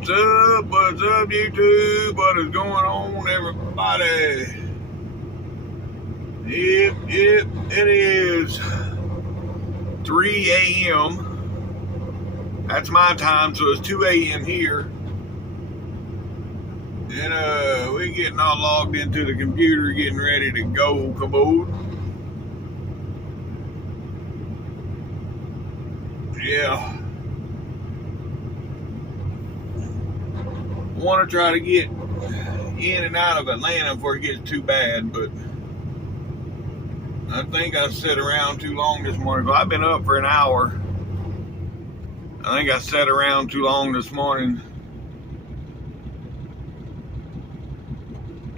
What's up? What's up, YouTube? What is going on, everybody? Yep, it is 3 a.m. That's my time, so it's 2 a.m. here. And we're getting all logged into the computer, getting ready to go, commode. Yeah. I want to try to get in and out of Atlanta before it gets too bad, but I think I sat around too long this morning. Well, I've been up for an hour. I think I sat around too long this morning.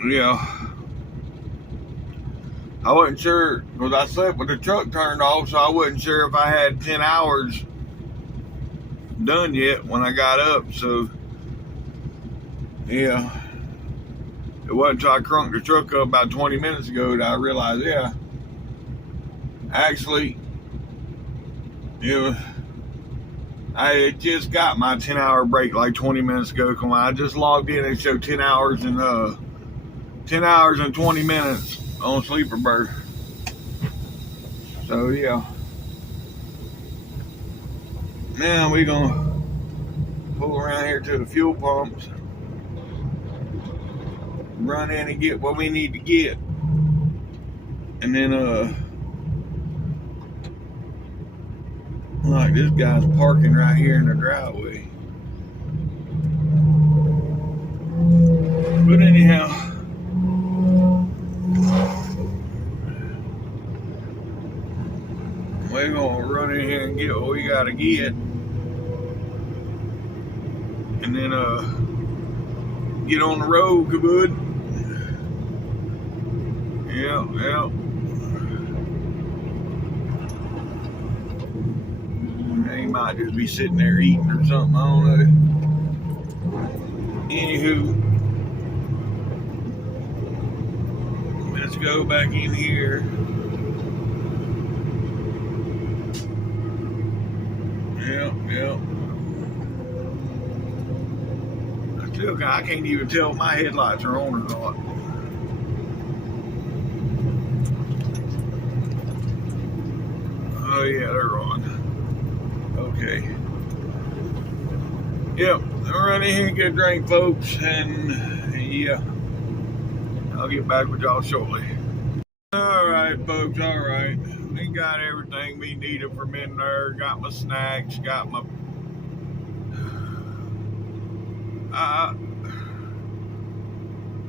Yeah. I wasn't sure, because I slept with the truck turned off, so I wasn't sure if I had 10 hours done yet when I got up, so yeah. It wasn't until I crunked the truck up about 20 minutes ago that I realized, yeah, actually, I just got my 10-hour break like 20 minutes ago. Come on, I just logged in and showed 10 hours and 20 minutes on Sleeper Bird. So yeah. Now we're gonna pull around here to the fuel pumps, run in and get what we need to get, and then like this guy's parking right here in the driveway. But anyhow, we're gonna run in here and get what we gotta get, and then get on the road, good. Yeah. He might just be sitting there eating or something, I don't know. Anywho, let's go back in here. Yep. I can't even tell if my headlights are on or not. Oh yeah, they're on. Okay. Yep, we're running here and get a drink, folks, and yeah, I'll get back with y'all shortly. Alright, folks, alright. We got everything we needed from in there. Got my snacks, got my I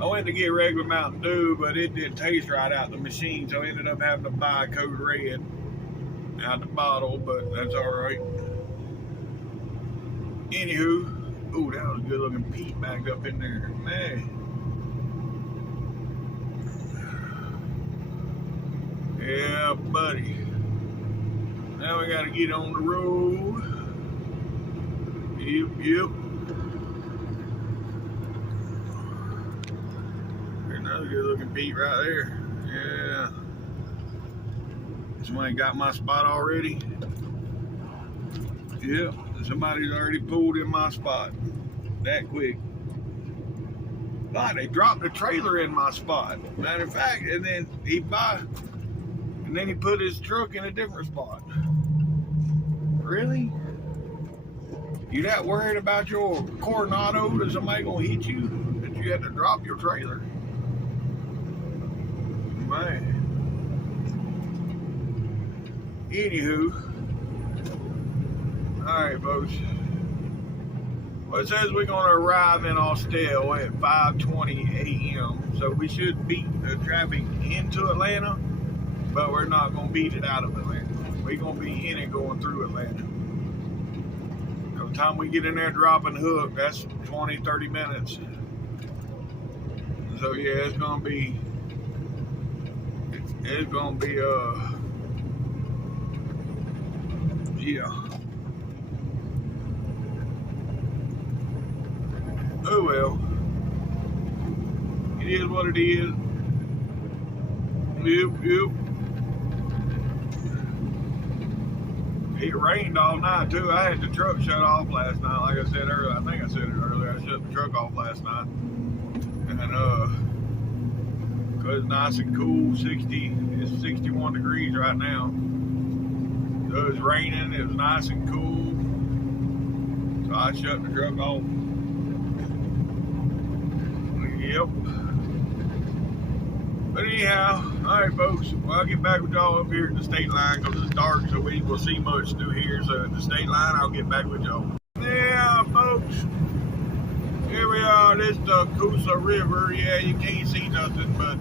went to get regular Mountain Dew, but it didn't taste right out the machine, so I ended up having to buy Code Red out the bottle, but that's alright. Anywho, ooh, that was a good looking Pete back up in there, man. Yeah, buddy. Now we gotta get on the road. Yep. There's another good looking Pete right there. Yeah. Somebody got my spot already? Yep, somebody's already pulled in my spot. That quick. God, they dropped the trailer in my spot. Matter of fact, and then he put his truck in a different spot. Really? You that worried about your Coronado that somebody gonna hit you? That you had to drop your trailer? Man. Anywho, alright, folks. Well, it says we're going to arrive in Austell at 5:20 a.m. So we should beat the traffic into Atlanta, but we're not going to beat it out of Atlanta. We're going to be in it going through Atlanta. By the time we get in there dropping the hook, that's 20-30 minutes. So yeah, it's going to be yeah. Oh well. It is what it is. Yep. It rained all night too. I had the truck shut off last night. Like I said earlier, I think I said it earlier. I shut the truck off last night, and cause it's nice and cool. It's 61 degrees right now. So it was raining. It was nice and cool. So I shut the truck off. Yep. But anyhow, all right, folks. Well, I'll get back with y'all up here at the state line because it's dark, so we ain't gonna see much through here. So at the state line, I'll get back with y'all. Yeah, folks. Here we are. This is the Coosa River. Yeah, you can't see nothing, but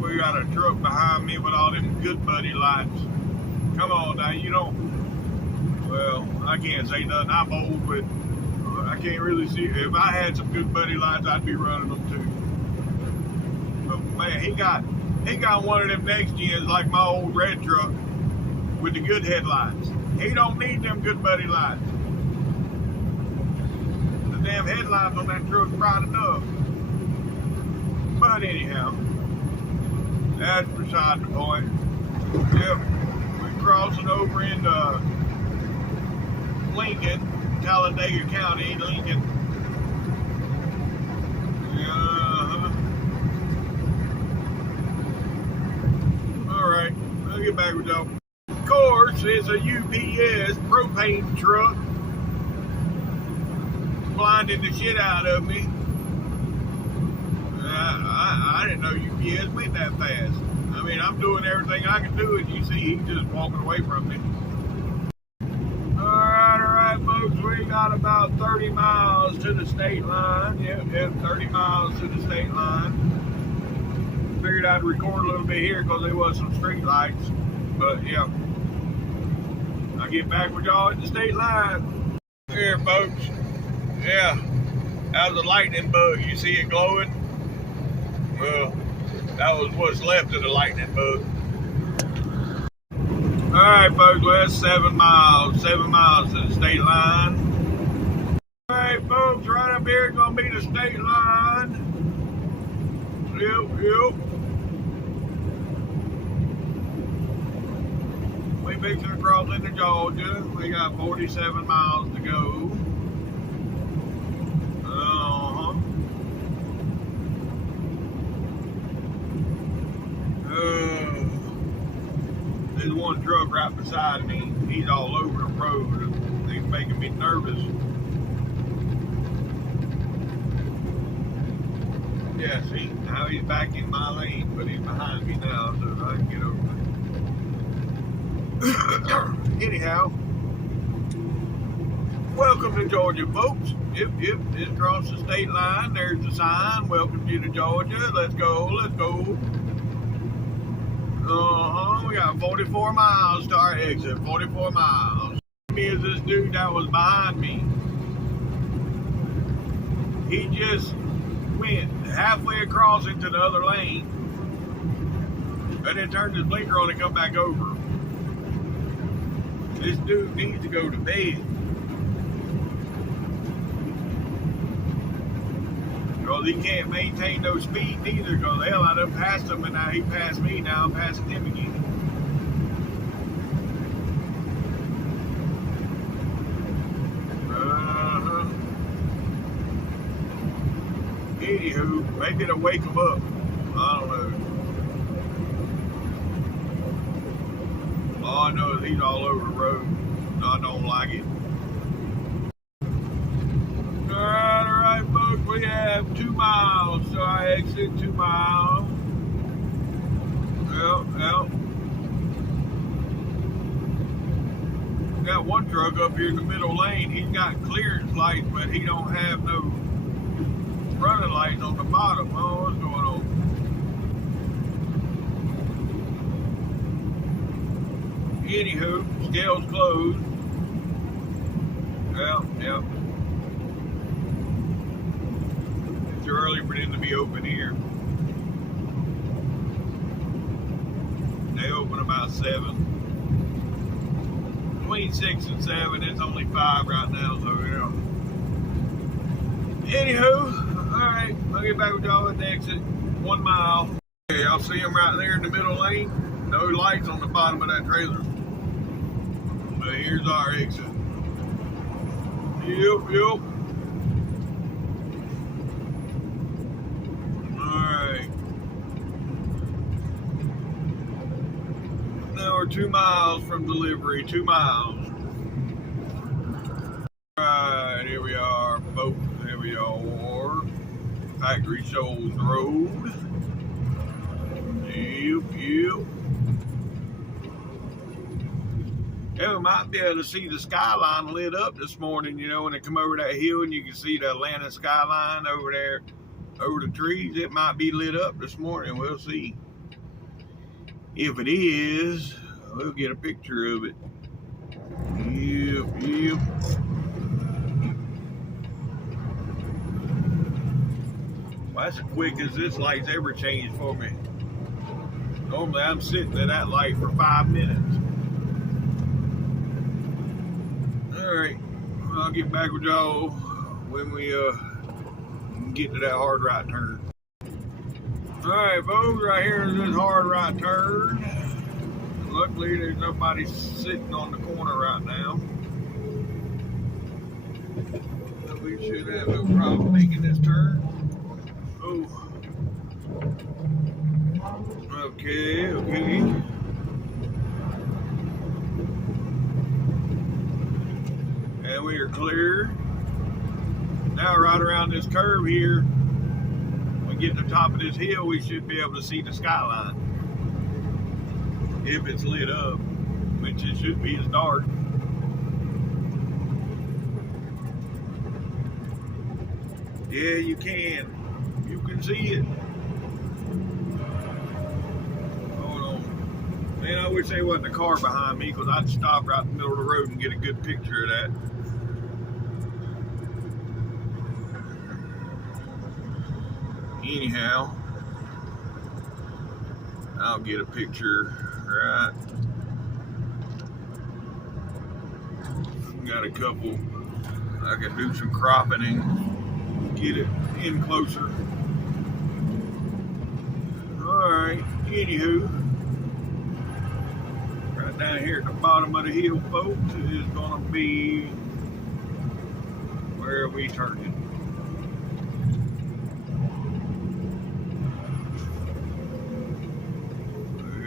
we got a truck behind me with all them good buddy lights. Come on now, you don't. Well, I can't say nothing. I'm old, but I can't really see. If I had some good buddy lights, I'd be running them too. But man, he got one of them next gens like my old red truck with the good headlights. He don't need them good buddy lights. The damn headlights on that truck's bright enough. But anyhow, that's beside the point. Yep, we're crossing over into Lincoln, Talladega County, Lincoln. All right, I'll get back with y'all. Of course, it's a UPS propane truck blinding the shit out of me. I didn't know UPS went that fast. I mean, I'm doing everything I can do, and you see he's just walking away from me. All right, folks, we got about 30 miles to the state line. Yep, 30 miles to the state line. Figured I'd record a little bit here because there was some street lights. But, yeah. I'll get back with y'all at the state line. Here, folks. Yeah. That was a lightning bug. You see it glowing? Well, that was what's left of the lightning bug. All right, folks, well, that's 7 miles to the state line. All right, folks, right up here is going to be the state line. Yep. We fixing to cross into Georgia. We got 47 miles to go. There's one truck right beside me. He's all over the road. He's making me nervous. Yeah, see, now he's back in my lane, but he's behind me now, so I can get over. Anyhow, welcome to Georgia, folks. Yep, just across the state line. There's the sign. Welcome you to Georgia. Let's go. We got 44 miles to our exit. 44 miles. Me is this dude that was behind me. He just went halfway across into the other lane and then turned his blinker on and come back over. This dude needs to go to bed. Because he can't maintain no speed neither, because hell, I done passed him and now he passed me, now I'm passing him again. Anywho, maybe it'll wake him up. I don't know. All I know is he's all over the road. I don't like it. Alright, folks, we have 2 miles, so I exit 2 miles. Yep. Got one truck up here in the middle lane. He's got clearance lights, but he don't have no running lights on the bottom. Oh, what's going on? Anywho, scale's closed. Yep. It's too early for them to be open here. They open about 7. Between 6 and 7, it's only 5 right now, so yeah. Anywho, alright, I'll get back with y'all at the exit. 1 mile. Okay, y'all see them right there in the middle lane? No lights on the bottom of that trailer. But here's our exit. Yep. Alright. Now we're 2 miles from delivery. 2 miles. Alright, here we are, folks. Here we are. Factory Shoals Road. Yep. Yeah, we might be able to see the skyline lit up this morning, you know, when they come over that hill and you can see the Atlanta skyline over there, over the trees. It might be lit up this morning. We'll see. If it is, we'll get a picture of it. Yep. Well, that's as quick as this light's ever changed for me. Normally I'm sitting at that light for 5 minutes. Alright, I'll get back with y'all when we get to that hard right turn. Alright folks, right here is this hard right turn. Luckily there's nobody sitting on the corner right now. So we should have no problem making this turn. Oh. Okay. And we are clear. Now right around this curve here, when we get to the top of this hill, we should be able to see the skyline. If it's lit up, which it should be. It's dark. Yeah, you can. You can see it. Hold on. Man, I wish there wasn't a car behind me, because I'd stop right in the middle of the road and get a good picture of that. Anyhow, I'll get a picture, right? Got a couple. I can do some cropping and get it in closer. Alright, anywho, right down here at the bottom of the hill, folks, is gonna be where we turning.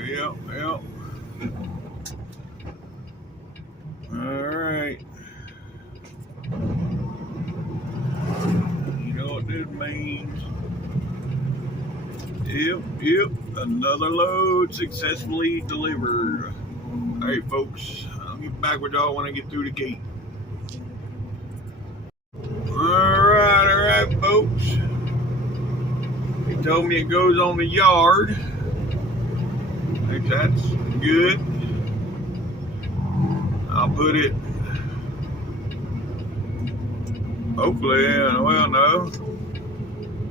Yep. Alright. You know what this means? Yep. Another load successfully delivered. Alright, folks. I'll get back with y'all when I get through the gate. Alright, folks. He told me it goes on the yard. I think that's good. I'll put it, hopefully, well, no.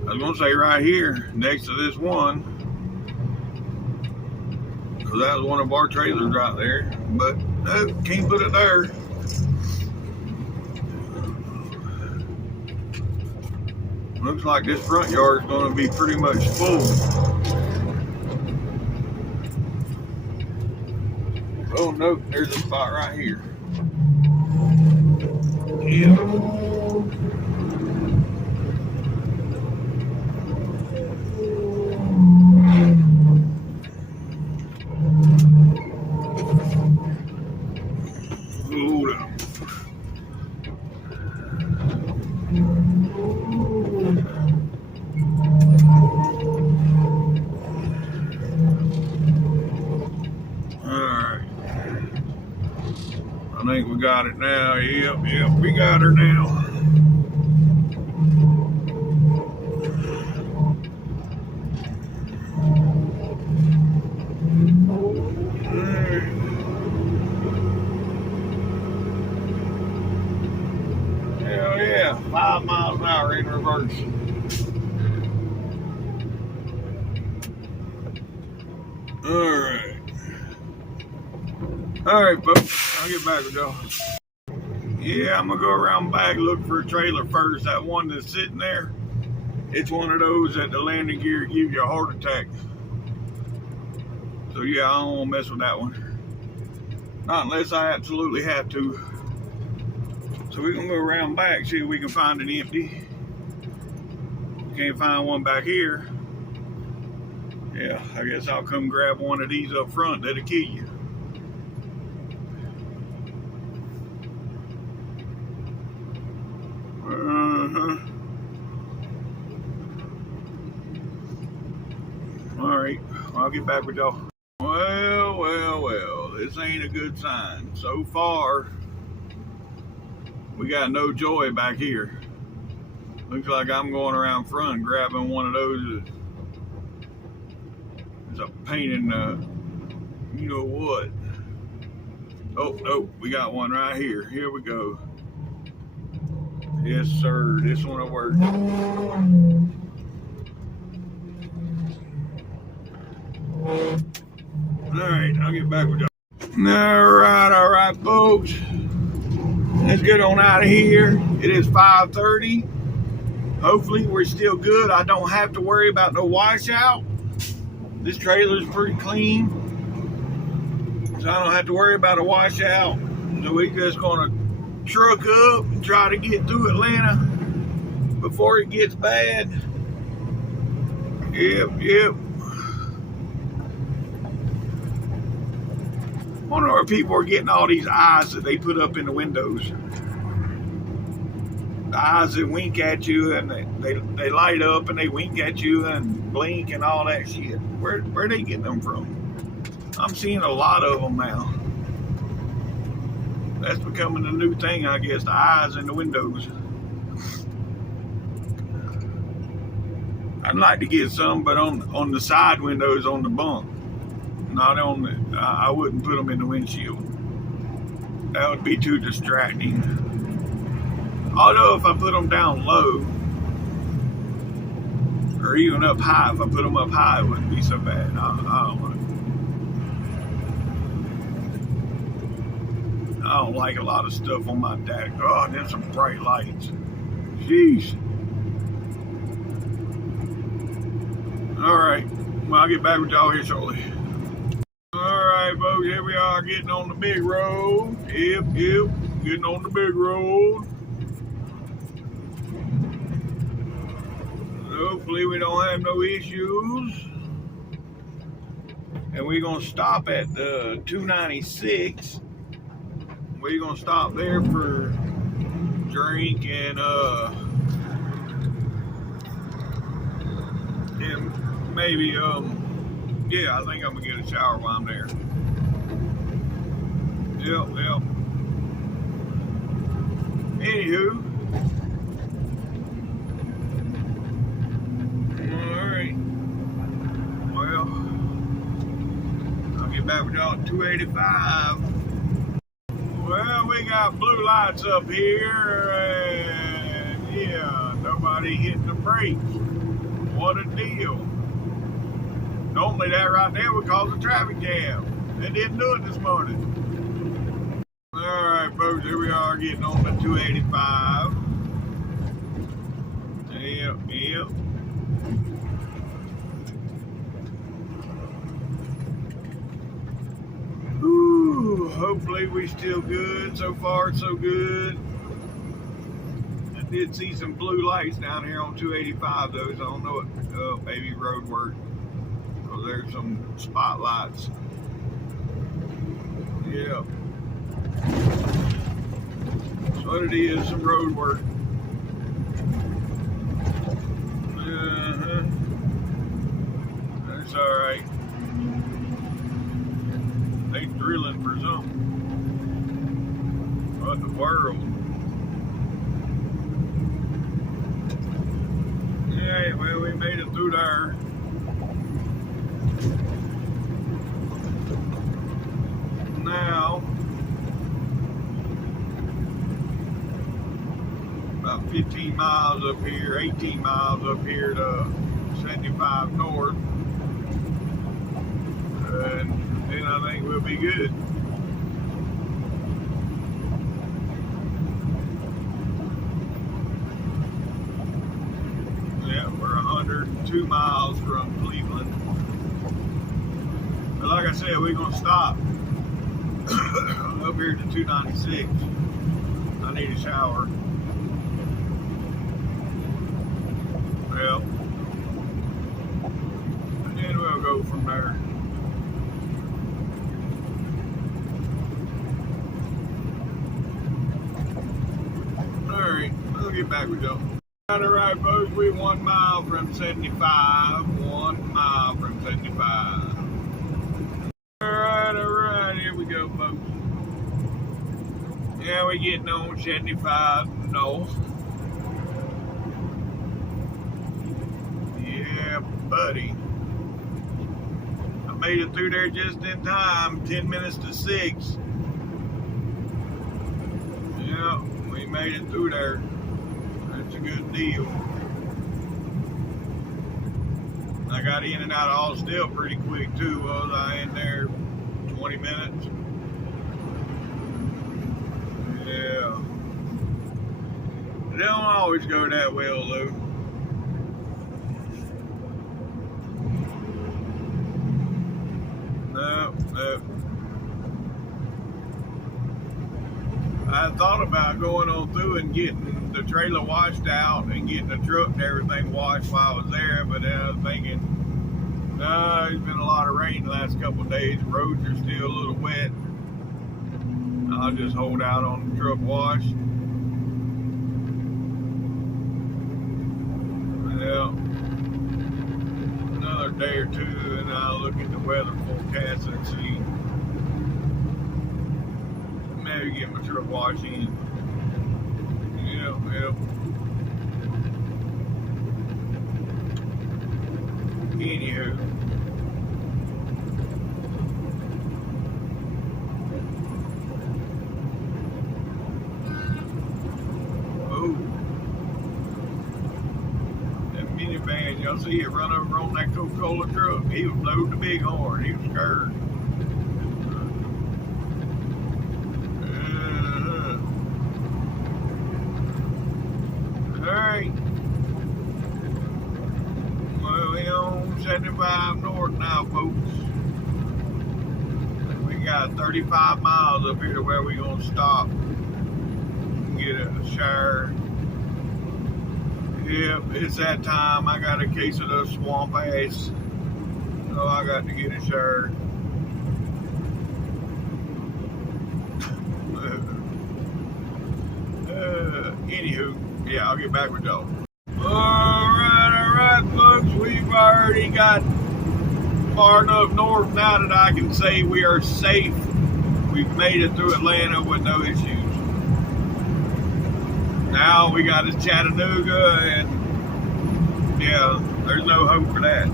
I was going to say right here, next to this one. Because that was one of our trailers right there. But, no, can't put it there. Looks like this front yard is going to be pretty much full. Oh no, there's a spot right here. Yeah. Hold up. I think we got it now. Yep, we got her now. Hell yeah, 5 miles an hour in reverse. All right, folks, I'll get back with y'all. Yeah, I'm gonna go around back, look for a trailer first. That one that's sitting there, it's one of those that the landing gear gives you a heart attack. So yeah, I don't want to mess with that one. Not unless I absolutely have to. So we're gonna go around back, see if we can find an empty. Can't find one back here. Yeah, I guess I'll come grab one of these up front. That'll kill you. All right, I'll get back with y'all. Well, this ain't a good sign. So far, we got no joy back here. Looks like I'm going around front grabbing one of those. It's a pain in the, you know what. Oh, no, we got one right here. Here we go. Yes, sir, this one will work. All right, I'll get back with y'all. All right, folks. Let's get on out of here. It is 5:30. Hopefully, we're still good. I don't have to worry about no washout. This trailer's pretty clean, so I don't have to worry about a washout. So we're just gonna truck up and try to get through Atlanta before it gets bad. Yep. I wonder where people are getting all these eyes that they put up in the windows. The eyes that wink at you and they light up and they wink at you and blink and all that shit. Where they getting them from? I'm seeing a lot of them now. That's becoming a new thing, I guess, the eyes in the windows. I'd like to get some, but on the side windows on the bunk. Not on the, I wouldn't put them in the windshield. That would be too distracting. Although if I put them down low, or even up high, if I put them up high, it wouldn't be so bad. I don't know. I don't like a lot of stuff on my deck. Oh, there's some bright lights. Jeez. All right. Well, I'll get back with y'all here shortly. All right, folks. Here we are getting on the big road. Yep. Getting on the big road. Hopefully we don't have no issues. And we're going to stop at 296. We're going to stop there for drink and maybe, yeah, I think I'm going to get a shower while I'm there. Yep. Anywho. Back with y'all at 285. Well, we got blue lights up here, and yeah, nobody hitting the brakes. What a deal. Normally that right there would cause a traffic jam. They didn't do it this morning. Alright, folks, here we are getting on the 285. Yep. Hopefully we still good. So far so good. I did see some blue lights down here on 285 though, so I don't know what maybe road work. So there's some spotlights. Yeah. That's what it is, some road work. That's alright. They drilling for something. What in the world? Yeah, well, we made it through there. Now, about 15 miles up here, 18 miles up here to 75 north. And then I think we'll be good. Yeah, we're 102 miles from Cleveland. But like I said, we're gonna stop up here to 296. I need a shower. Well, and then we'll go from there. Alright, we'll get back with y'all. Alright, folks, we 1 mile from 75. 1 mile from 75. Alright, here we go, folks. Yeah, we're getting on 75 north. Yeah, buddy. I made it through there just in time, 10 minutes to 6. Yeah, we made it through there. That's a good deal. I got in and out of Austell pretty quick too. Was I in there 20 minutes? Yeah. They don't always go that well though. No. I thought about going on through and getting the trailer washed out and getting the truck and everything washed while I was there, but then I was thinking, no, there's been a lot of rain the last couple of days. The roads are still a little wet. I'll just hold out on the truck wash. Well, another day or two, and I'll look at the weather forecast and see. Maybe get my truck wash in. Yeah. Anywho. Oh. That minivan, y'all see it run over on that Coca-Cola truck? He was blowing the big horn. He was scared. Alright. Well, we on 75 north now, folks. We got 35 miles up here to where we gonna stop and get a shower. Yep, it's that time. I got a case of the swamp ass, so I got to get a shower. Anywho, yeah, I'll get back with y'all. Alright, folks, we've already got far enough north now that I can say we are safe. We've made it through Atlanta with no issues. Now we got to Chattanooga, and yeah, there's no hope for that.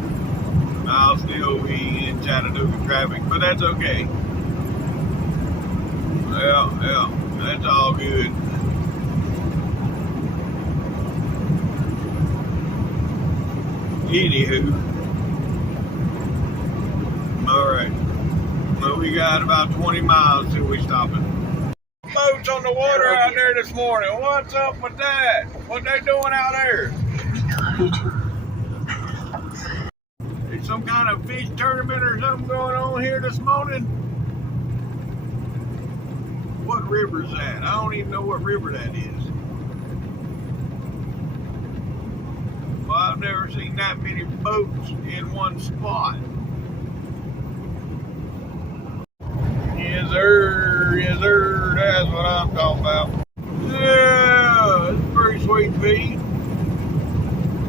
I'll still be in Chattanooga traffic, but that's okay. Yeah, that's all good. Anywho, alright, well, we got about 20 miles till we stop it. Boats on the water out there this morning. What's up with that? What they doing out there? Is some kind of fish tournament or something going on here this morning? What river is that? I don't even know what river that is. Well, I've never seen that many boats in one spot. Yes, sir, that's what I'm talking about. Yeah, it's pretty sweet feed.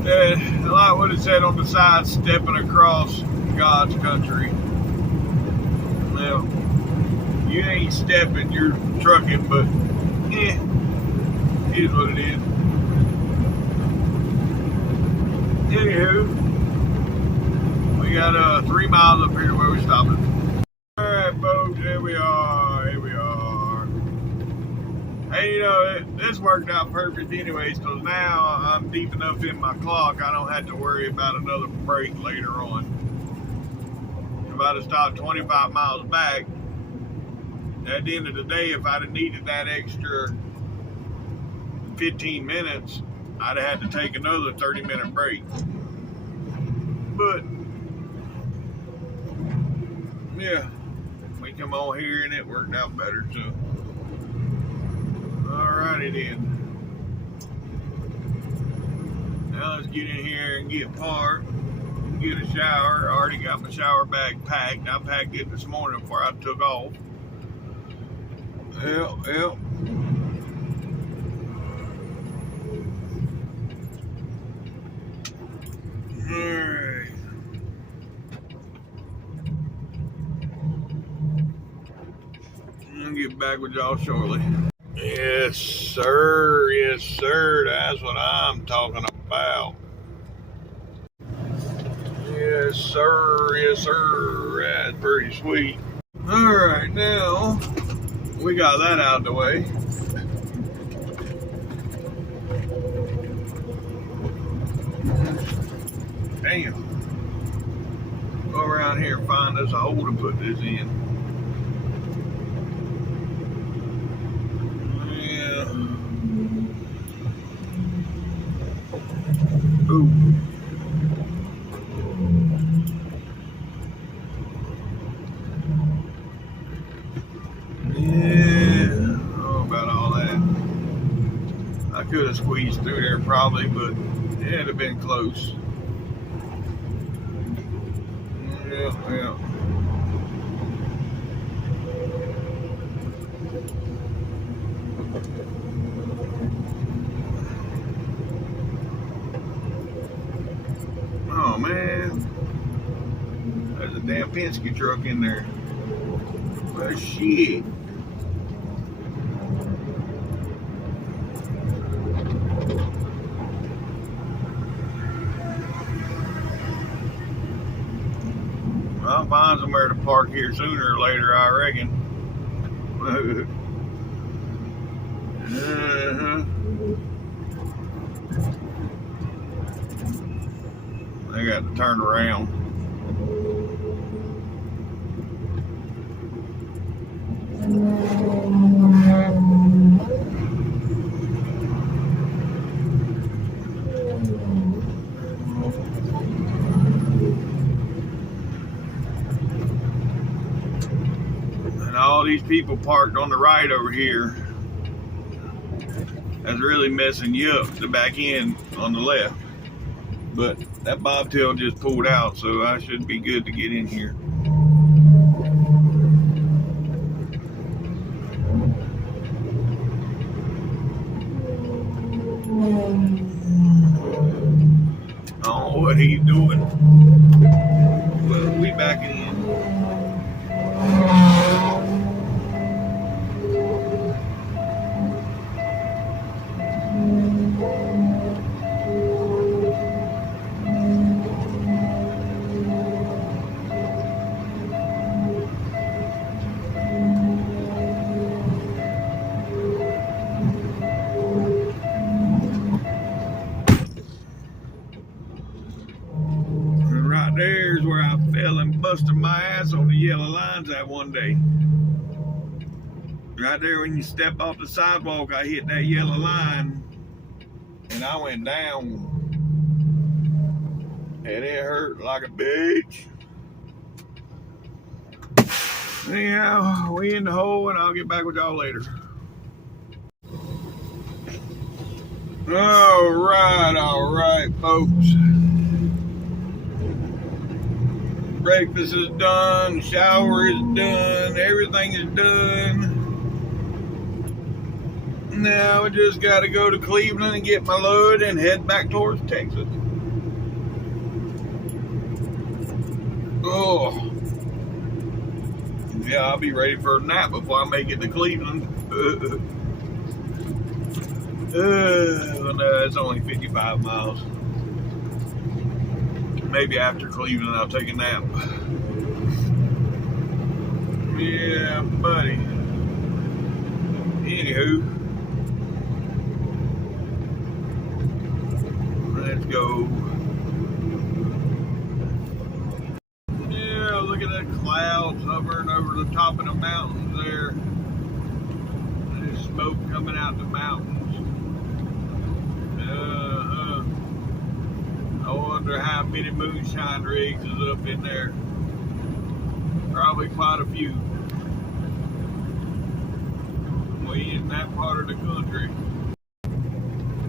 I like what it said on the side, stepping across God's country. Well, you ain't stepping, you're trucking, but it is what it is. Anywho, we got 3 miles up here where we're stopping. Alright, folks, here we are. Hey, you know, this worked out perfect anyways, because now I'm deep enough in my clock, I don't have to worry about another break later on. If I'd have stopped 25 miles back, at the end of the day, if I'd have needed that extra 15 minutes, I'd have had to take another 30-minute break. But yeah, we come on here and it worked out better, so. Alrighty then. Now let's get in here and get parked, get a shower. I already got my shower bag packed. I packed it this morning before I took off. Yep. Alright. I'll get back with y'all shortly. Yes, sir. Yes, sir. That's what I'm talking about. Yes, sir. Yes, sir. That's pretty sweet. Alright, now we got that out of the way. Damn. Go around here and find us a hole to put this in. Yeah. Ooh. Yeah. I don't know about all that. I could have squeezed through there probably, but it'd have been close. Yeah. Oh man, there's a damn Penske truck in there. Well, shit. I'll find somewhere to park here sooner or later, I reckon. I got to turn around. And all these people parked on the right over here. That's really messing you up, the back end on the left. But that bobtail just pulled out, so I should be good to get in here. I don't know what he's doing, but we backing in. There's where I fell and busted my ass on the yellow lines that one day. Right there when you step off the sidewalk, I hit that yellow line and I went down. And it hurt like a bitch. Anyhow, we in the hole and I'll get back with y'all later. All right, folks. Breakfast is done, shower is done, everything is done. Now I just gotta go to Cleveland and get my load and head back towards Texas. Oh. Yeah, I'll be ready for a nap before I make it to Cleveland. Well, no, it's only 55 miles. Maybe after Cleveland I'll take a nap. Yeah, buddy. Anywho, let's go. Yeah, look at that clouds hovering over the top of the mountains there. There's smoke coming out the mountains. I wonder how many moonshine rigs is up in there. Probably quite a few. We in that part of the country.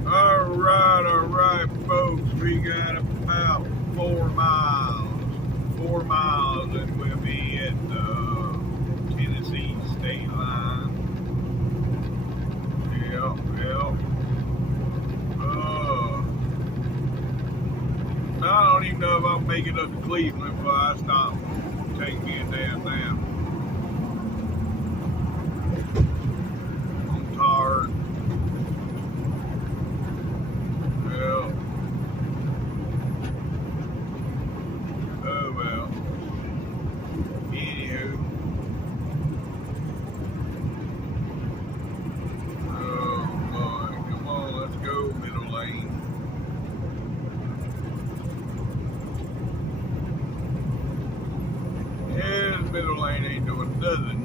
All right, folks. We got about 4 miles. 4 miles, and we'll be at the Tennessee state line. Yep. I don't even know if I'll make it up to Cleveland before I stop. Take me a damn nap. I'm tired. Well. Oh well. Anywho. Oh boy. Come on, let's go, middle lane. Yeah, this middle lane ain't doing nothing.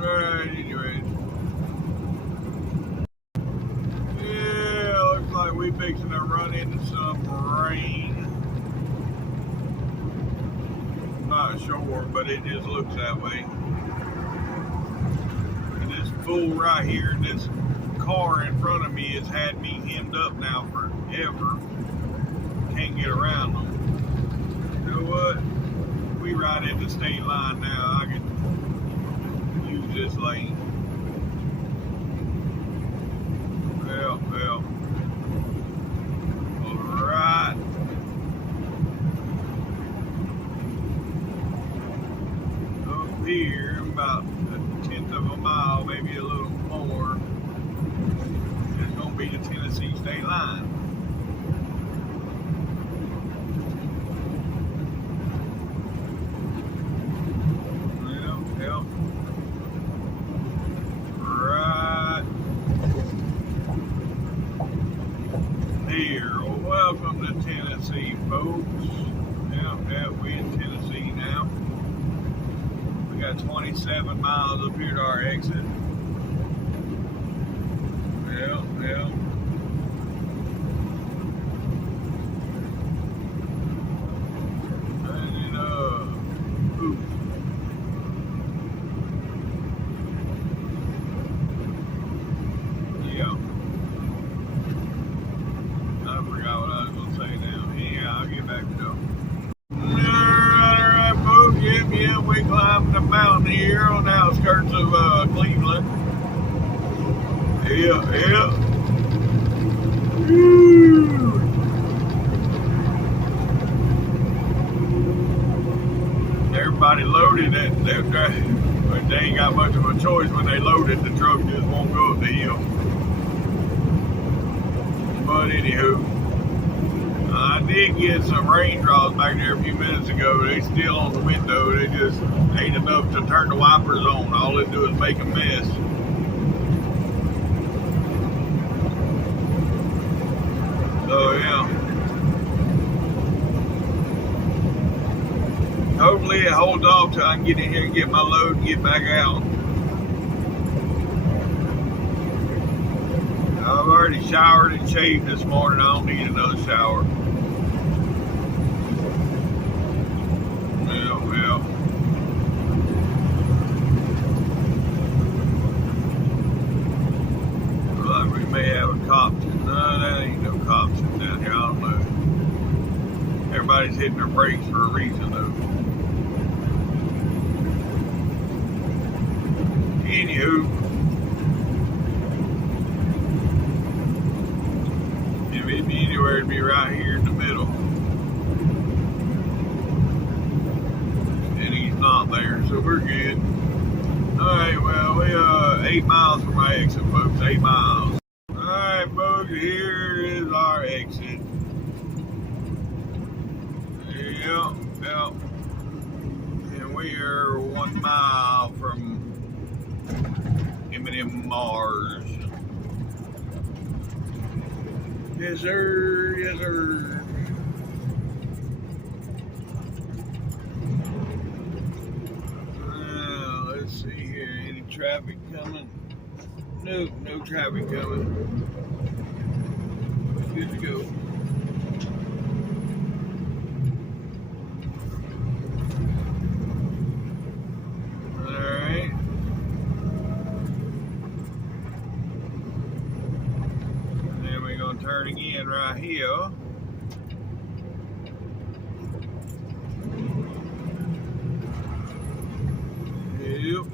Alright, anyways. Yeah, looks like we fixing to run into some rain. Not sure, but it just looks that way. And this fool right here, this car in front of me has had me hemmed up now forever. Can't get around them. You know what? We ride in the state line now. I can use this lane. Well. Alright. Up here, about a tenth of a mile, maybe a little more. It's going to be the Tennessee state line. Yep. Right here. Welcome to Tennessee, folks. Yep, we in Tennessee now. We got 27 miles up here to our exit. Yep. Alright, folks. Yeah, we climbed the mountain here on the outskirts of Cleveland. Yeah. Woo. Everybody loaded it. But they ain't got much of a choice when they loaded. The truck just won't go up the hill. But anywho. I did get some raindrops back there a few minutes ago. They still on the window. They just ain't enough to turn the wipers on. All they do is make a mess. So yeah. Hopefully it holds off till I can get in here and get my load and get back out. I've already showered and shaved this morning. I don't need another shower. Well. Looks like we may have a cop. No, that ain't no cops down here. I don't know. Everybody's hitting their brakes for a reason, though. Anywho. If it'd be anywhere, it'd be right here in the middle. Not there, so we're good. Alright, well, we 8 miles from our exit, folks. 8 miles. Alright, folks, here is our exit. Yep. And we are 1 mile from M&M Mars. Yes, sir. Let's see here. Any traffic coming? Nope, no traffic coming. Good to go. Alright. And then we're going to turn again right here. Yep.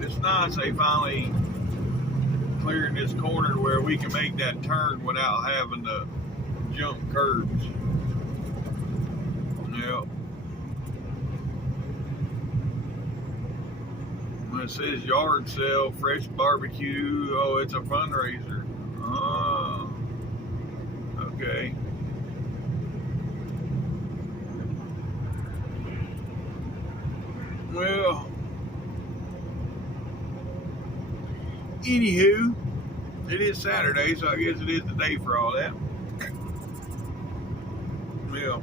It's nice they finally clearing this corner where we can make that turn without having to jump curbs. Yep. When it says yard sale, fresh barbecue, oh, it's a fundraiser. Oh, okay. Well, anywho, it is Saturday, so I guess it is the day for all that. Well,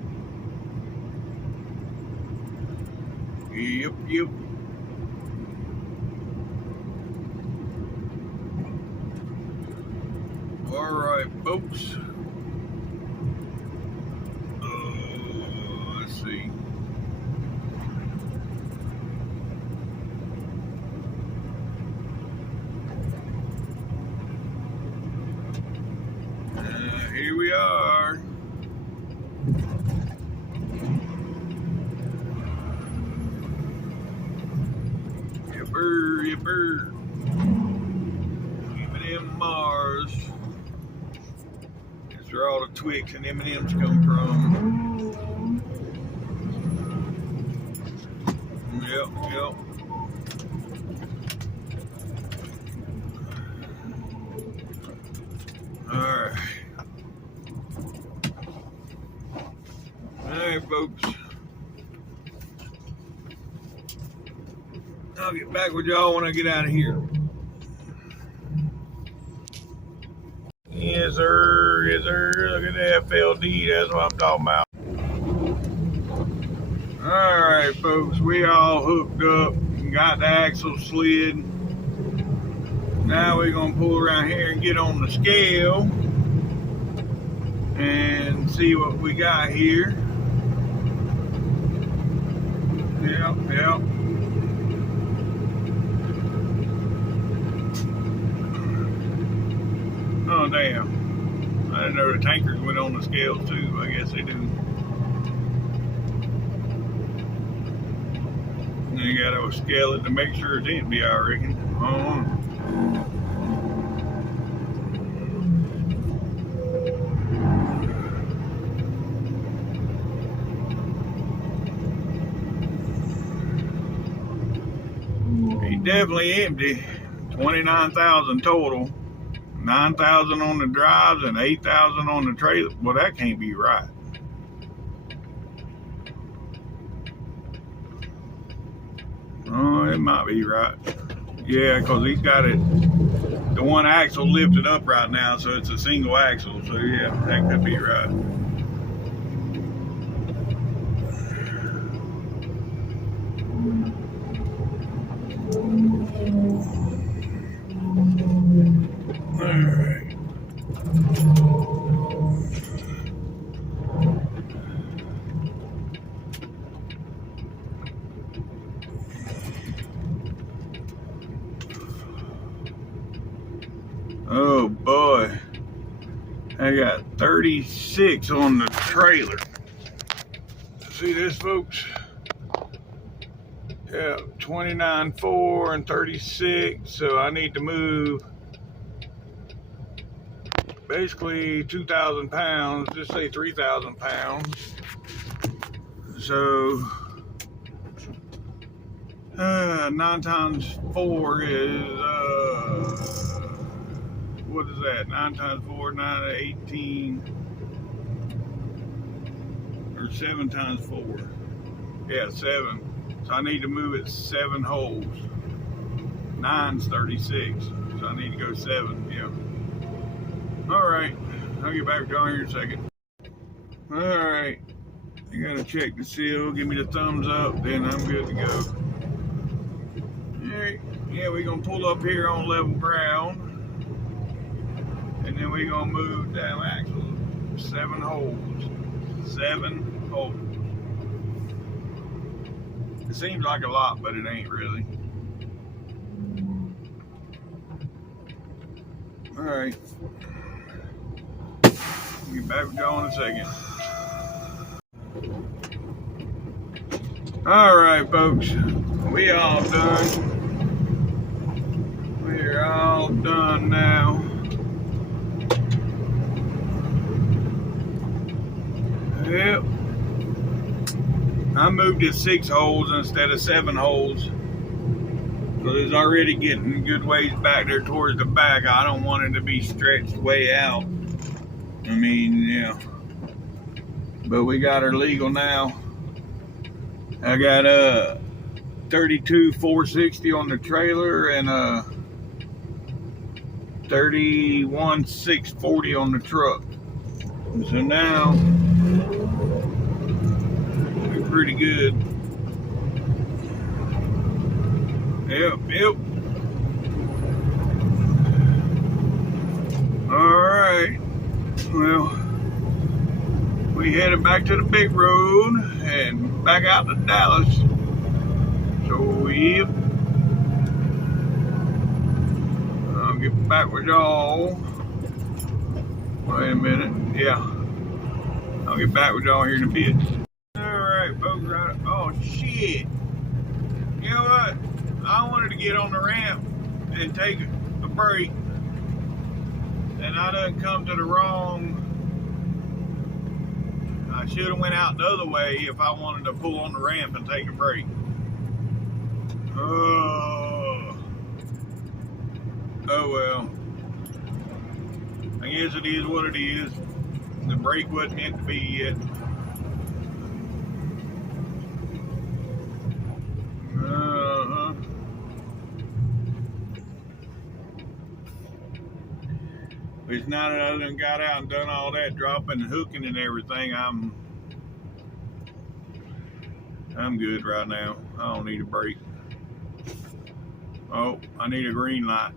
yep. All right, folks. Let's see. Here we are. Yipper. M&M Mars. That's where all the Twix and M&Ms come from. Yep. Alright. Alright, folks. I'll get back with y'all when I get out of here. Yes, sir. Look at the FLD. That's what I'm talking about. Alright, folks. We all hooked up and got the axle slid. Now we're going to pull around here and get on the scale and see what we got here. Yep. Oh, damn. I didn't know the tankers went on the scales too. I guess they do. And you gotta scale it to make sure it's empty, I reckon. He's definitely empty. 29,000 total. 9,000 on the drives and 8,000 on the trailer. Well, that can't be right. Oh, it might be right. Yeah, because he's got it. The one axle lifted up right now, so it's a single axle. So yeah, that could be right. Alright. Oh boy, I got 36 on the trailer. See this, folks? Yeah, 29.4 and 36, so I need to move basically 2,000 pounds, just say 3,000 pounds. So 9 times 4 is what is that? 9 times 4, 9 to 18, or 7 times 4. Yeah, 7. So I need to move it 7 holes. 9's 36, so I need to go 7. Yeah. All right, I'll get back to y'all here in a second. All right, You gotta check the seal, give me the thumbs up, then I'm good to go. Alright, yeah, we're gonna pull up here on level ground, and then we're gonna move down actually 7 holes. 7 holes. It seems like a lot, but it ain't really. Alright. Get back with y'all in a second. Alright, folks. We all done. We're all done now. Yep. I moved it 6 holes instead of 7 holes. So it's already getting a good ways back there towards the back. I don't want it to be stretched way out. I mean, yeah. But we got her legal now. I got 32,460 on the trailer and 31,640 on the truck. So now we're pretty good. Yep. Alright. Well, we headed back to the big road and back out to Dallas. So, yep. I'll get back with y'all. Wait a minute. Yeah. I'll get back with y'all here in a bit. Alright, folks. Right. Oh, shit. You know what? I wanted to get on the ramp and take a break. And I done come to the wrong. I should have went out the other way if I wanted to pull on the ramp and take a break. Oh well. I guess it is what it is. The break wasn't meant to be yet. It's now that I done got out and done all that dropping and hooking and everything, I'm good right now. I don't need a break. Oh, I need a green light.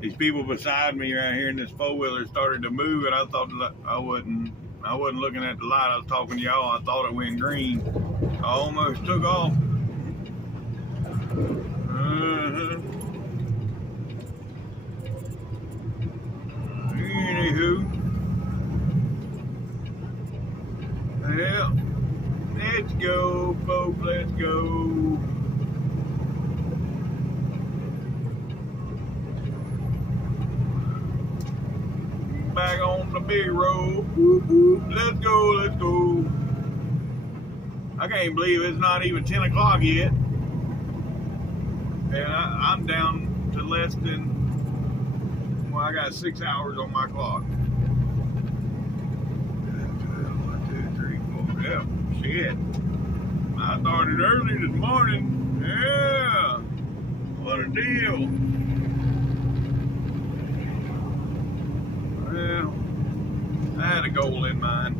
These people beside me right here in this 4-wheeler started to move, and I thought I wasn't looking at the light. I was talking to y'all. I thought it went green. I almost took off. Anywho, yeah, let's go, folks. Let's go. Back on the big road. Whoop, whoop. Let's go. Let's go. I can't believe it's not even 10 o'clock yet, and I'm down to less than. Well, I got 6 hours on my clock. 1, 2, 3, 4. Yeah, shit. I started early this morning. Yeah. What a deal. Well, I had a goal in mind.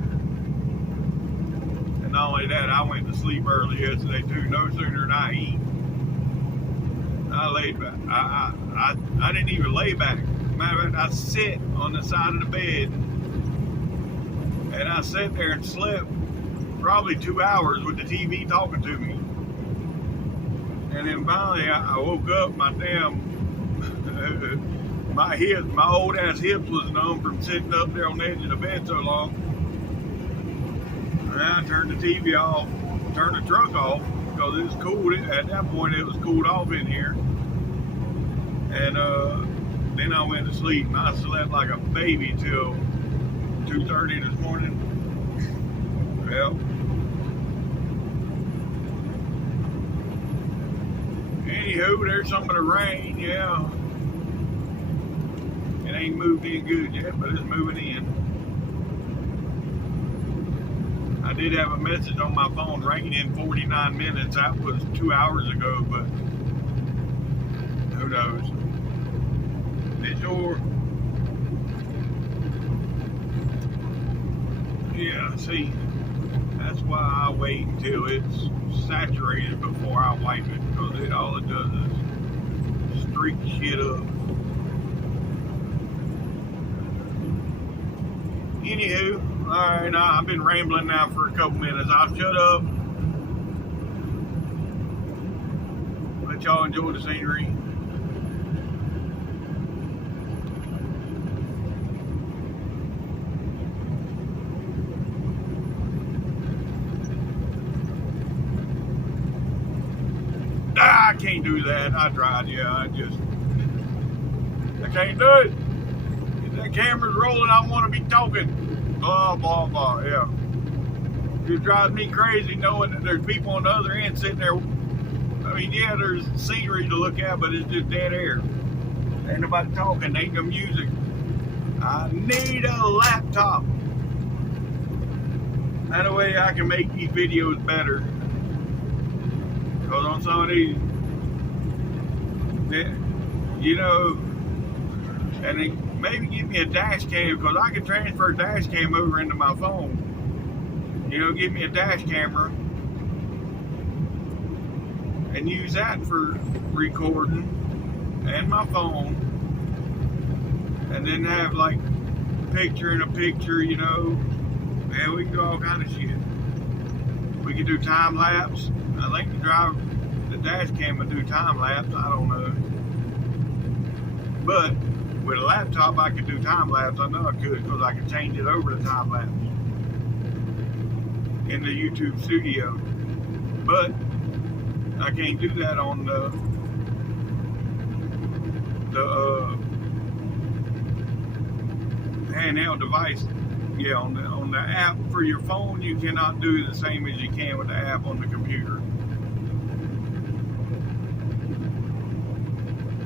And not only that, I went to sleep early yesterday too. No sooner than I eat, I laid back. I didn't even lay back. Matter of fact, I sit on the side of the bed and I sat there and slept probably 2 hours with the TV talking to me. And then finally I woke up, my damn my old ass hips was numb from sitting up there on the edge of the bed so long. And I turned the TV off, turned the truck off because it was cool. At that point it was cooled off in here. And then I went to sleep, and I slept like a baby till 2:30 this morning. Well, anywho, there's some of the rain, yeah. It ain't moved in good yet, but it's moving in. I did have a message on my phone, rain in 49 minutes. That was 2 hours ago, but who knows? Yeah, see, that's why I wait until it's saturated before I wipe it, because all it does is streak shit up. Anywho, alright, I've been rambling now for a couple minutes. I'll shut up. Let y'all enjoy the scenery. I can't do that. I tried, yeah. I can't do it. If that camera's rolling, I want to be talking. Blah, blah, blah, yeah. It drives me crazy knowing that there's people on the other end sitting there. I mean, yeah, there's scenery to look at, but it's just dead air. Ain't nobody talking, ain't no music. I need a laptop. That way I can make these videos better. Because on some of these, you know, and then maybe give me a dash cam, because I can transfer a dash cam over into my phone. You know, give me a dash camera and use that for recording and my phone, and then have like picture in a picture, you know. Man, we can do all kind of shit. We can do time lapse. I think the dash cam would do time lapse. I don't know. But with a laptop, I could do time lapse. I know I could, because I could change it over to time lapse in the YouTube studio. But I can't do that on the handheld device. Yeah, on the app for your phone, you cannot do the same as you can with the app on the computer.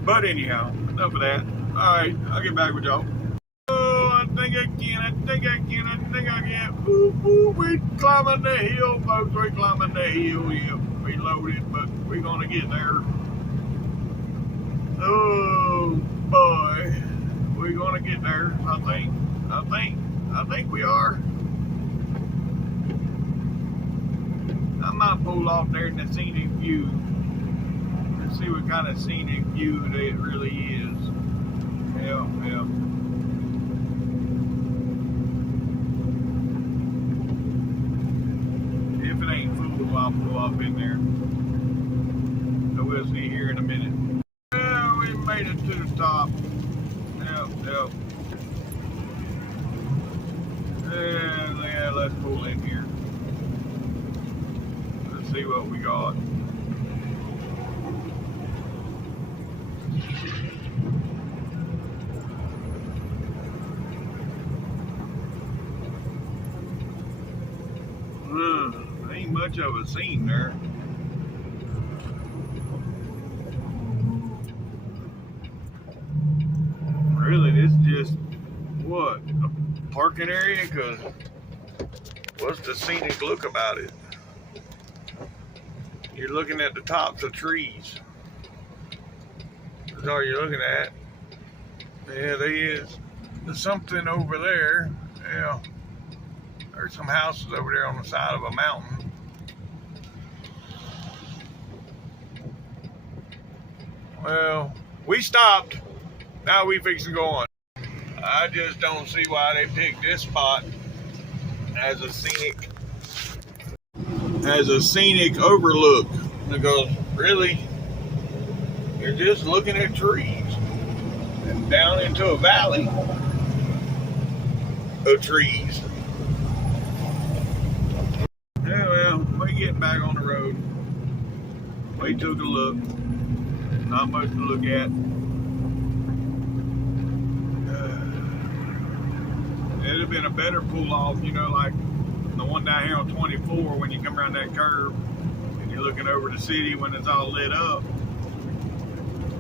But anyhow, enough of that. Alright, I'll get back with y'all. Oh, I think I can. Ooh, we climbing the hill, folks. We climbing the hill. Yeah, we loaded, but we're gonna get there. Oh boy, we're gonna get there. I think we are. I might pull off there in the scenic view and see what kind of scenic view it really is. Yeah. If it ain't full, I'll pull off in there. So we'll see here in a minute. Well, we made it to the top. Yep. Yeah, let's pull in here. Let's see what we got. Ain't much of a scene there. Really, this is just what, a parking area? Cause what's the scenic look about it? You're looking at the tops of trees. That's all you're looking at. Yeah, there is. There's something over there. Yeah. There's some houses over there on the side of a mountain. Well, we stopped. Now we fix to go on. I just don't see why they picked this spot as a scenic overlook. Because really, you're just looking at trees and down into a valley of trees. Yeah, well, we get back on the road. We took a look. Not much to look at. It'd have been a better pull off, you know, like the one down here on 24 when you come around that curve and you're looking over the city when it's all lit up.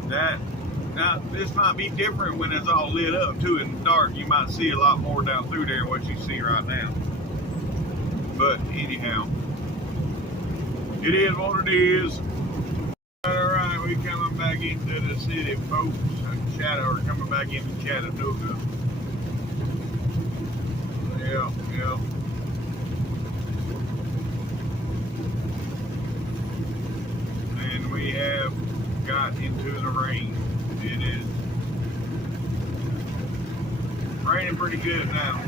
Now this might be different when it's all lit up too in the dark. You might see a lot more down through there than what you see right now. But anyhow, it is what it is. Alright, we coming back into the city, folks. We're coming back into Chattanooga. Yeah. into the rain. It is raining pretty good now.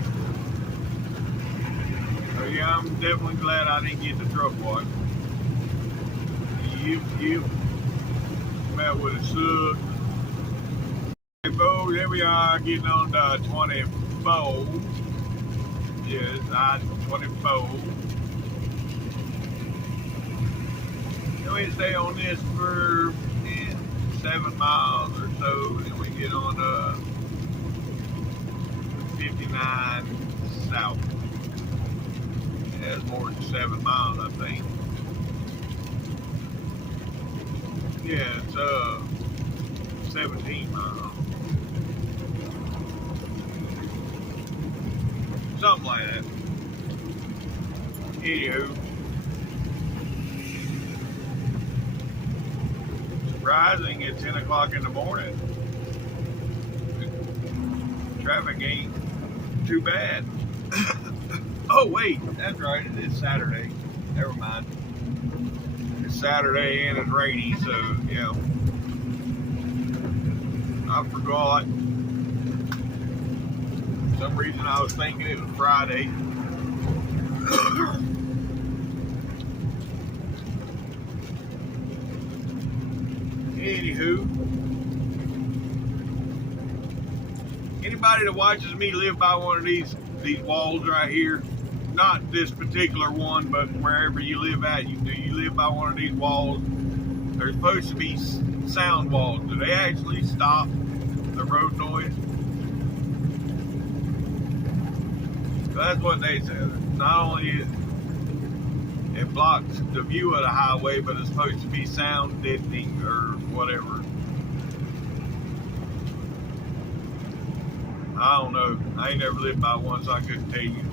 So yeah, I'm definitely glad I didn't get the truck washed. Yep. That would have sucked. Hey folks, here we are getting on the 24. Yes, I-24. And we stay on this for 7 miles or so, and we get on 59 south. Yeah, it's more than 7 miles, I think. Yeah, it's 17 miles. Something like that. Anywho. Surprising at 10 o'clock in the morning. Traffic ain't too bad. Oh wait, that's right, it is Saturday. Never mind. It's Saturday and it's rainy, so yeah. I forgot. For some reason I was thinking it was Friday. Anywho, anybody that watches me live by one of these walls right here, not this particular one, but wherever you live at, you live by one of these walls. They're supposed to be sound walls. Do they actually stop the road noise? So that's what they said. Not only it blocks the view of the highway, but it's supposed to be sound deadening or whatever. I don't know. I ain't never lived by one, so I couldn't tell you.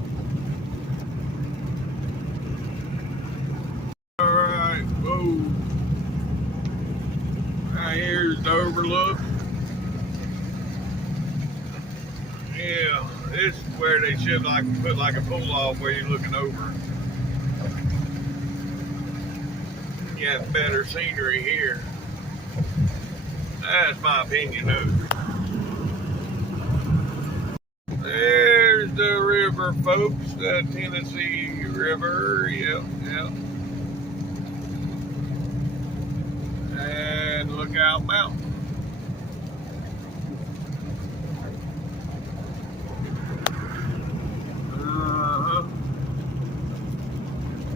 Alright, whoa. Right here's the overlook. Yeah, this is where they should put like a pull off where you're looking over. You have better scenery here. That's my opinion though. There's the river, folks. The Tennessee River. Yep. And Lookout Mountain.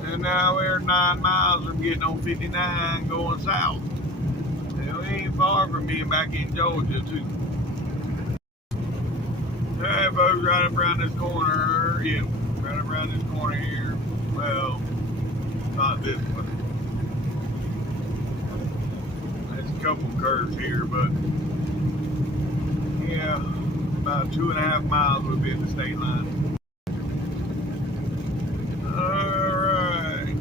And now we're 9 miles from getting on 59 going south. And we ain't far from being back in Georgia too. Alright folks, right up around this corner. Yep, right up around this corner here. Well, not this one. There's a couple curves here, but yeah, about 2.5 miles we'll be at the state line. Alright.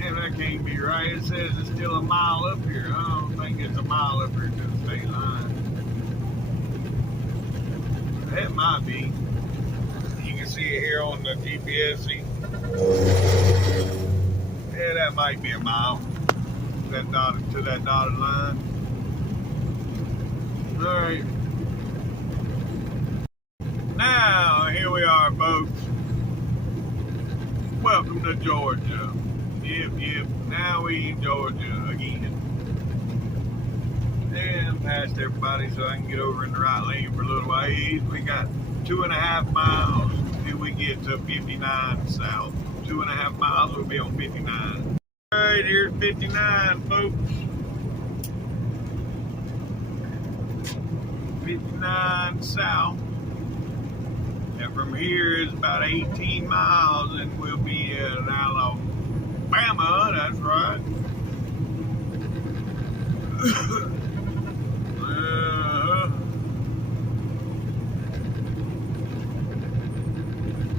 Damn, that can't be right. It says it's still a mile up here. I don't think it's a mile up here to the state line. That might be. You can see it here on the GPS. See? Yeah, that might be a mile. That dotted line. Alright. Now, here we are, folks. Welcome to Georgia. Yep. Now we in Georgia again. And I'm past everybody so I can get over in the right lane for a little ways. We got 2.5 miles till we get to 59 south. 2.5 miles, we'll be on 59. Alright, here's 59, folks. 59 south. And from here is about 18 miles and we'll be at Alabama, that's right.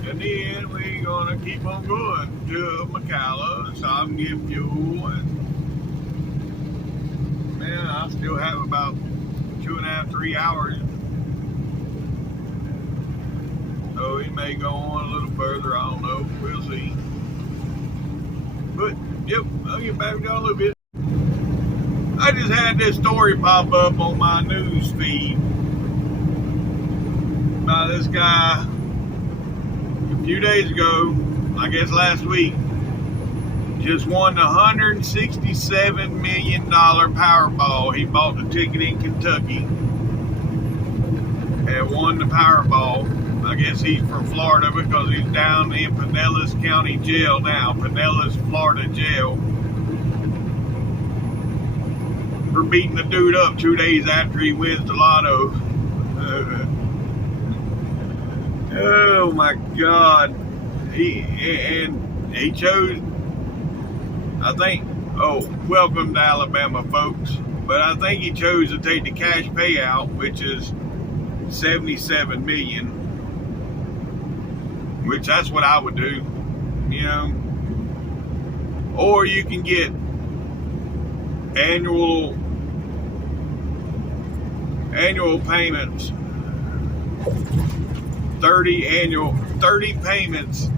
And then we're gonna keep on going to McCalla so I can get fuel. And man, I still have about 2.5, 3 hours. So he may go on a little further, I don't know, we'll see. But, yep, I'll get back down a little bit. I just had this story pop up on my news feed about this guy a few days ago, I guess last week, just won the $167 million Powerball. He bought the ticket in Kentucky and won the Powerball. I guess he's from Florida because he's down in Pinellas County Jail now, Pinellas, Florida Jail, for beating the dude up 2 days after he wins the lotto. Oh my God. He chose, I think, welcome to Alabama, folks. But I think he chose to take the cash payout, which is $77 million, which that's what I would do, you know. Or you can get annual payments, 30 payments,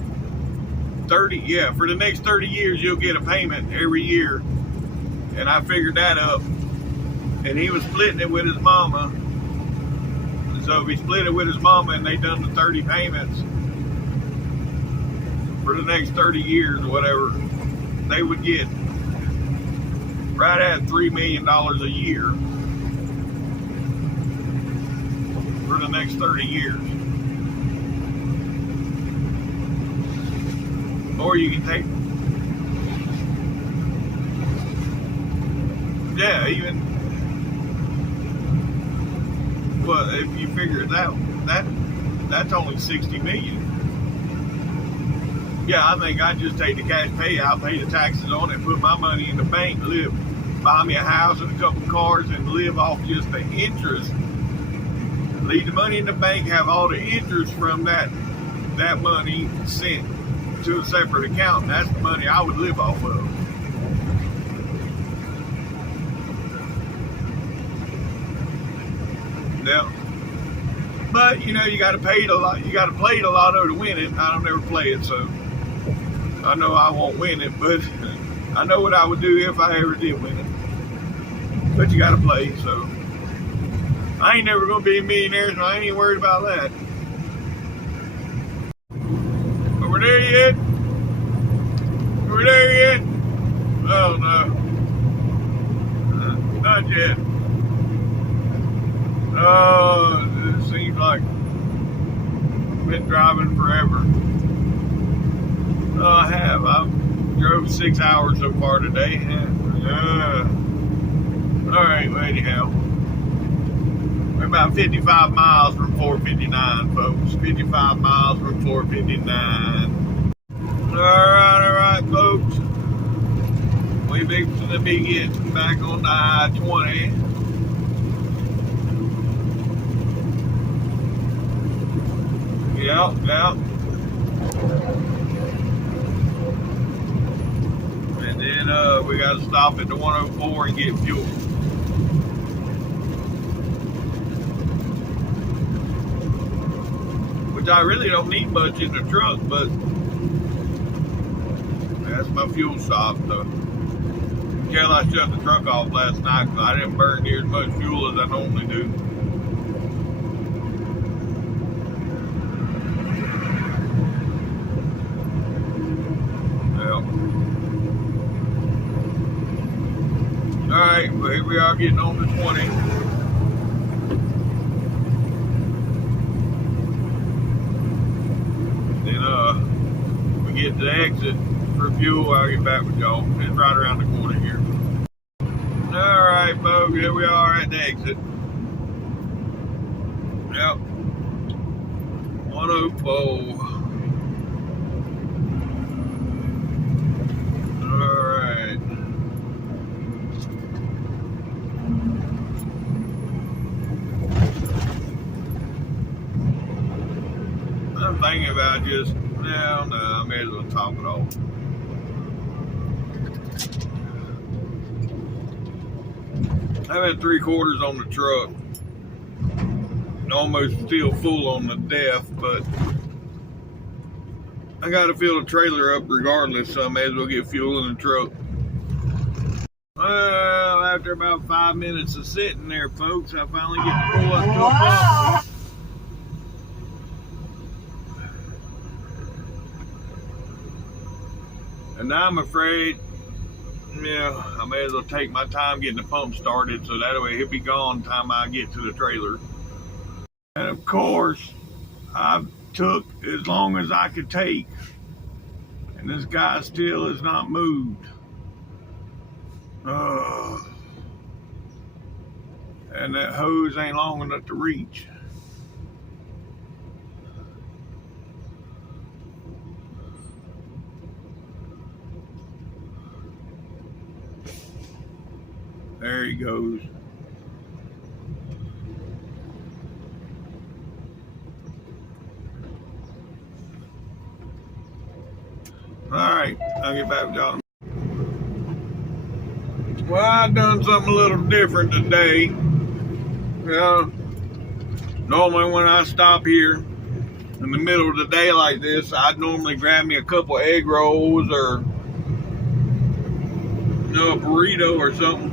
30, yeah, for the next 30 years you'll get a payment every year. And I figured that up. And he was splitting it with his mama. So if he split it with his mama and they done the 30 payments for the next 30 years or whatever, they would get right at $3 million a year for the next 30 years. Or you can take, yeah, even, well, if you figure it out, that's only 60 million. Yeah, I think I'd just take the cash payout, pay the taxes on it, put my money in the bank, buy me a house and a couple cars, and live off just the interest. Leave the money in the bank, have all the interest from that money sent to a separate account, and that's the money I would live off of. Yeah. But you know, you gotta play the lotto to win it. I don't ever play it, so I know I won't win it, but I know what I would do if I ever did win it. But you gotta play, so I ain't never gonna be a millionaire, so I ain't even worried about that. Are we there yet? Are we there yet? Oh no. Not yet. Oh, it seems like I've been driving forever. I have. I drove 6 hours so far today. Alright, well, anyhow. We're about 55 miles from 459, folks. 55 miles from 459. Alright, folks. We're fixing to be getting back on the I-20. Yeah. And then we got to stop at the 104 and get fuel. Which I really don't need much in the truck, but that's my fuel stop. So until I shut the truck off last night, because I didn't burn near as much fuel as I normally do. Alright, well, here we are getting on to 20. Then we get to the exit for fuel. I'll get back with y'all. It's right around the corner here. Alright, folks, here we are at the exit. Yep. 104. Alright. I'm thinking about just, no, I may as well top it off. I've had 3/4 on the truck. Almost still full on the DEF, but I gotta fill the trailer up regardless, so I may as well get fuel in the truck. Well, after about 5 minutes of sitting there, folks, I finally get to pull up to a pump. And now I'm afraid, yeah, I may as well take my time getting the pump started, so that way he'll be gone by the time I get to the trailer. And of course, I took as long as I could take, and this guy still has not moved. And that hose ain't long enough to reach. There he goes. All right, I'll get back with y'all. Well, I done something a little different today. Normally when I stop here in the middle of the day like this, I'd normally grab me a couple egg rolls or a burrito or something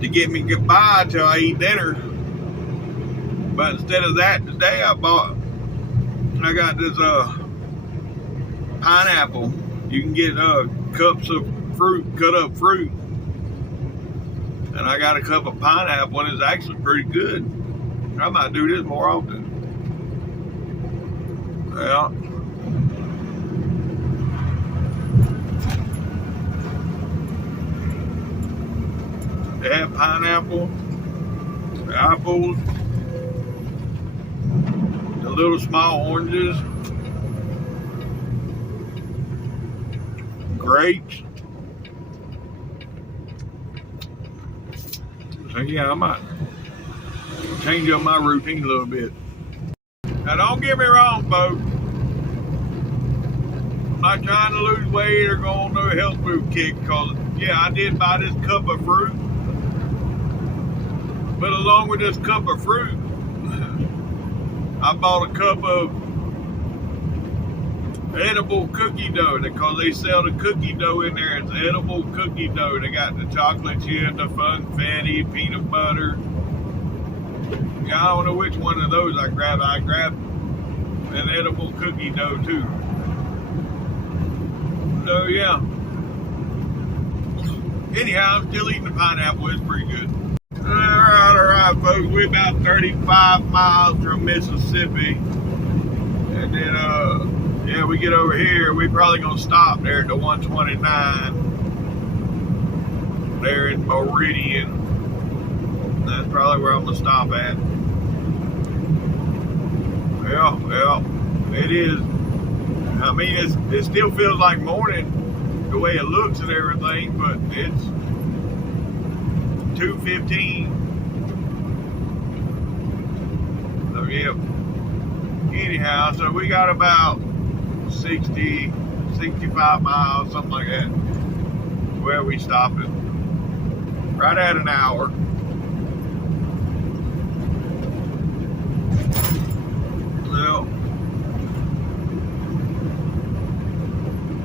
to get me by till I eat dinner. But instead of that, today I got this pineapple. You can get cups of fruit, cut up fruit. And I got a cup of pineapple, and it's actually pretty good. I might do this more often. Well, they have pineapple, apples, the little small oranges, grapes. So yeah, I might change up my routine a little bit. Now don't get me wrong, folks. I'm not trying to lose weight or go on no health food kick, because yeah, I did buy this cup of fruit. But along with this cup of fruit, I bought a cup of edible cookie dough, because they sell the cookie dough in there. It's edible cookie dough. They got the chocolate chip, the funfetti, peanut butter. Yeah, I don't know which one of those I grabbed. I grabbed an edible cookie dough too. So yeah. Anyhow, I'm still eating the pineapple. It's pretty good. All right, folks. We're about 35 miles from Mississippi, and then yeah, we get over here, we probably gonna stop there at the 129 there in Meridian. That's probably where I'm gonna stop at. Well, it is. I mean, it still feels like morning the way it looks and everything, but it's 2:15. So yeah. Anyhow, so we got about 60, 65 miles, something like that, where we stopping. Right at an hour. Well,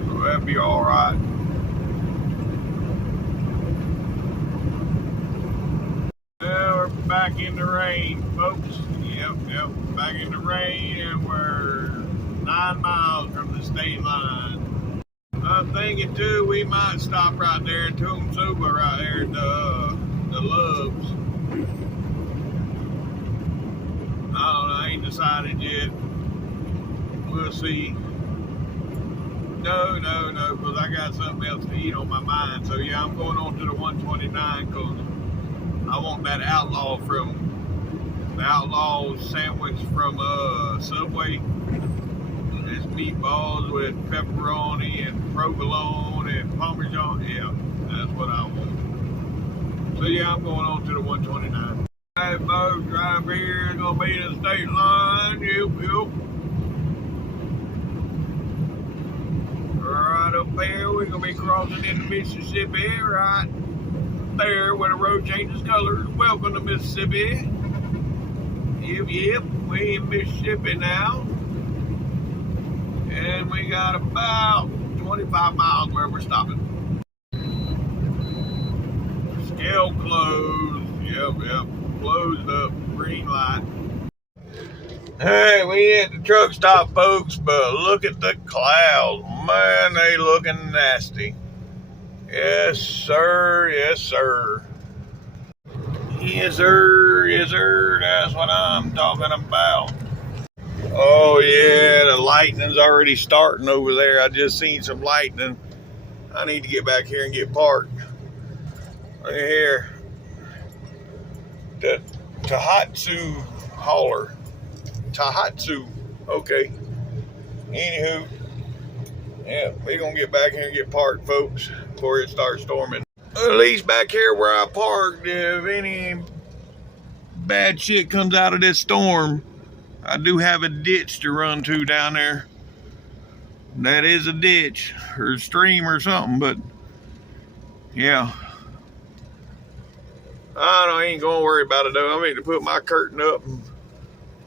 so that'd be all right. Well, we're back in the rain, folks. Yep, back in the rain, and we're 9 miles from the state line. I'm thinking too, we might stop right there in Tumsuba, right there at the Loves. I don't know, I ain't decided yet. We'll see. No, because I got something else to eat on my mind. So yeah, I'm going on to the 129 because I want that outlaw sandwich from Subway. It's meatballs with pepperoni and provolone and parmesan. Yeah, that's what I want. So yeah, I'm going on to the 129. Hey folks, right here is gonna be the state line. Yep. Right up there, we're gonna be crossing into Mississippi. Right there, where the road changes colors. Welcome to Mississippi. Yep, we in Mississippi now. And we got about 25 miles where we're stopping. Scale closed. Yep. Closed up. Green light. Hey, we at the truck stop, folks, but look at the clouds. Man, they looking nasty. Yes, sir. Yes, sir. Yes, sir. Yes, sir. That's what I'm talking about. Oh, yeah, the lightning's already starting over there. I just seen some lightning. I need to get back here and get parked. Right here. The Tahatsu hauler. Tahatsu. Okay. Anywho. Yeah, we're going to get back here and get parked, folks, before it starts storming. At least back here where I parked, if any bad shit comes out of this storm, I do have a ditch to run to down there. That is a ditch or a stream or something, but yeah. I ain't gonna worry about it though. I need to put my curtain up and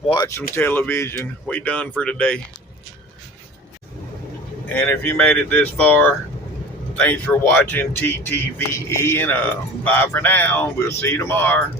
watch some television. We done for today. And if you made it this far, thanks for watching TTVE, and bye for now. We'll see you tomorrow.